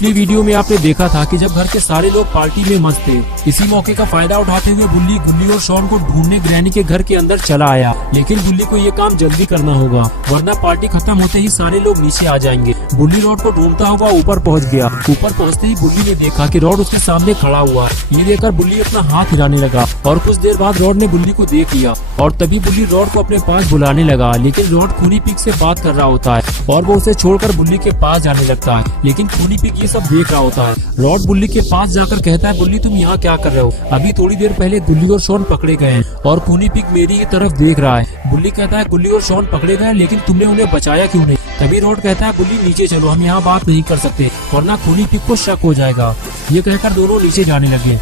पिछली वीडियो में आपने देखा था कि जब घर के सारे लोग पार्टी में मस्त थे, इसी मौके का फायदा उठाते हुए बुल्ली गुल्ली और शॉन को ढूंढने ग्रैनी के घर के अंदर चला आया। लेकिन बुल्ली को ये काम जल्दी करना होगा वरना पार्टी खत्म होते ही सारे लोग नीचे आ जाएंगे। बुल्ली रॉड को ढूंढता हुआ ऊपर पहुंच गया। ऊपर पहुंचते ही बुल्ली ने देखा कि रॉड उसके सामने खड़ा हुआ। ये देखकर बुल्ली अपना हाथ हिलाने लगा और कुछ देर बाद रॉड ने बुल्ली को देख लिया और तभी बुल्ली रॉड को अपने पास बुलाने लगा। लेकिन रॉड खूनी पिग से बात कर रहा होता है और वो उसे छोड़कर बुल्ली के पास जाने लगता है। लेकिन खूनी पिग ये सब देख रहा होता है। रॉड बुल्ली के पास जाकर कहता है, बुल्ली तुम यहाँ क्या कर रहे हो? अभी थोड़ी देर पहले गुल्ली और शॉन पकड़े गए हैं और खूनी पिग मेरी की तरफ देख रहा है। बुल्ली कहता है, गुल्ली और शॉन पकड़े गए लेकिन तुमने उन्हें बचाया क्यों नहीं? तभी रॉड कहता है, बुल्ली नीचे चलो, हम यहाँ बात नहीं कर सकते वरना खूनी पिग को शक हो जाएगा। ये कहकर दोनों नीचे जाने लगे।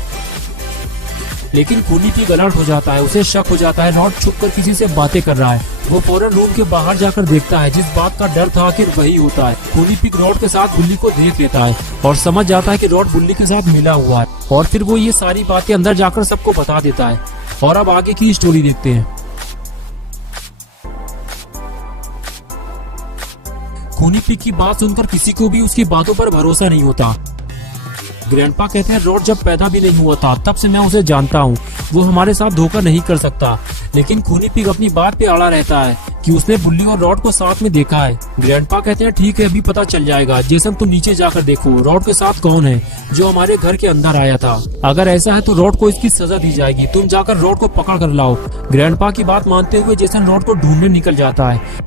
लेकिन खूनी पिग अलर्ट हो जाता है, उसे शक हो जाता है रॉड छुपकर किसी से बातें कर रहा है। वो फौरन रूम के बाहर जाकर देखता है। जिस बात का डर था आखिर वही होता है। खूनी पिग रॉड के साथ बुल्ली को देख लेता है और समझ जाता है कि रॉड बुल्ली के साथ मिला हुआ है और फिर वो ये सारी बातें अंदर जाकर सबको बता देता है। और अब आगे की स्टोरी देखते हैं। खूनी पिग की बात सुनकर किसी को भी उसकी बातों पर भरोसा नहीं होता। ग्रैंडपा कहते हैं, रॉड जब पैदा भी नहीं हुआ था तब से मैं उसे जानता हूँ, वो हमारे साथ धोखा नहीं कर सकता। लेकिन खूनी पिग अपनी बात पे अड़ा रहता है कि उसने बुल्ली और रॉड को साथ में देखा है। ग्रैंडपा कहते हैं, ठीक है अभी पता चल जाएगा। जेसन तुम नीचे जाकर देखो रॉड के साथ कौन है जो हमारे घर के अंदर आया था। अगर ऐसा है तो रॉड को इसकी सजा दी जाएगी। तुम जाकर रॉड को पकड़ कर लाओ। ग्रैंडपा की बात मानते हुए जेसन रॉड को ढूंढने निकल जाता है।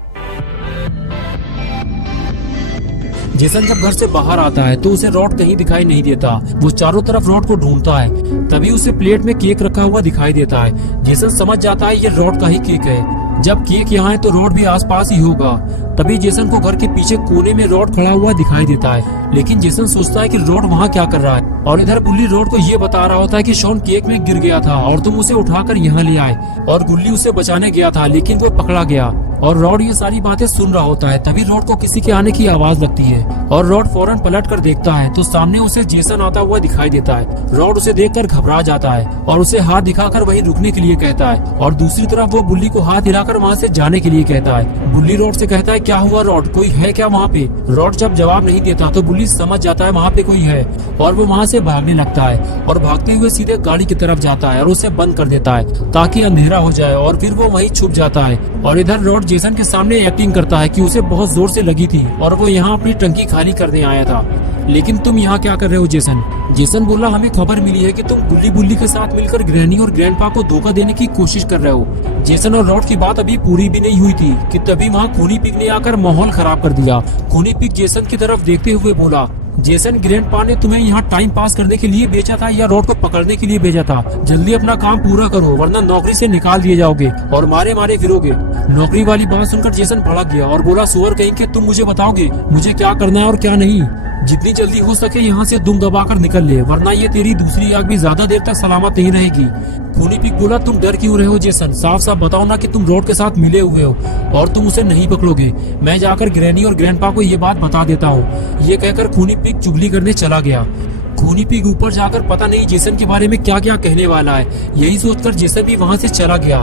जेसन जब घर से बाहर आता है तो उसे रॉड कहीं दिखाई नहीं देता। वो चारों तरफ रॉड को ढूंढता है। तभी उसे प्लेट में केक रखा हुआ दिखाई देता है। जेसन समझ जाता है ये रॉड का ही केक है। जब केक यहाँ है तो रॉड भी आसपास ही होगा। तभी जेसन को घर के पीछे कोने में रॉड खड़ा हुआ दिखाई देता है। लेकिन जेसन सोचता है कि रॉड वहाँ क्या कर रहा है और इधर बुल्ली रॉड को ये बता रहा होता है कि शॉन केक में गिर गया था और तुम उसे उठाकर यहाँ ले आए और गुल्ली उसे बचाने गया था लेकिन वो पकड़ा गया। और रॉड ये सारी बातें सुन रहा होता है। तभी रॉड को किसी के आने की आवाज लगती है और रॉड फौरन पलट कर देखता है तो सामने उसे जेसन आता हुआ दिखाई देता है। रॉड उसे देखकर घबरा जाता है और उसे हाथ दिखाकर वहीं रुकने के लिए कहता है और दूसरी तरफ वो बुल्ली को हाथ हिलाकर वहाँ से जाने के लिए कहता है। बुल्ली रॉड से कहता है, क्या हुआ रॉड, कोई है क्या वहाँ पे? रॉड जब जवाब नहीं देता तो बुल्ली समझ जाता है वहाँ पे कोई है और वो वहाँ से भागने लगता है और भागते हुए सीधे गाड़ी की तरफ जाता है और उसे बंद कर देता है ताकि अंधेरा हो जाए और फिर वो वहीं छुप जाता है। और इधर रॉड जेसन के सामने एक्टिंग करता है कि उसे बहुत जोर से लगी थी और वो यहाँ अपनी टंकी खाली करने आया था। लेकिन तुम यहाँ क्या कर रहे हो जेसन? जेसन बोला, हमें खबर मिली है कि तुम गुल्ली बुल्ली के साथ मिलकर ग्रैनी और ग्रैंडपा को धोखा देने की कोशिश कर रहे हो। जेसन और रॉड की बात अभी पूरी भी नहीं हुई थी कि तभी वहाँ खूनी पिग ने आकर माहौल खराब कर दिया। खूनी पिग जेसन की तरफ देखते हुए बोला, जेसन ग्रैंडपा ने तुम्हें यहाँ टाइम पास करने के लिए भेजा था या रॉड को पकड़ने के लिए भेजा था? जल्दी अपना काम पूरा करो वरना नौकरी से निकाल दिए जाओगे और मारे मारे फिरोगे। नौकरी वाली बात सुनकर जेसन भड़क गया और बोला, सुअर कहीं के तुम मुझे बताओगे मुझे क्या करना है और क्या नहीं? जितनी जल्दी हो सके यहाँ से दुम दबाकर निकल ले वरना ये तेरी दूसरी आग भी ज्यादा देर तक सलामत नहीं रहेगी। खूनी पिग बोला, तुम डर क्यों रहे हो जेसन? साफ साफ बताओ ना कि तुम रॉड के साथ मिले हुए हो और तुम उसे नहीं पकड़ोगे। मैं जाकर ग्रैनी और ग्रैंडपा को ये बात बता देता हूँ। ये कहकर खूनी पिग चुगली करने चला गया। खूनी पिग ऊपर जाकर पता नहीं जेसन के बारे में क्या क्या कहने वाला है, यही सोचकर जेसन भी वहाँ से चला गया।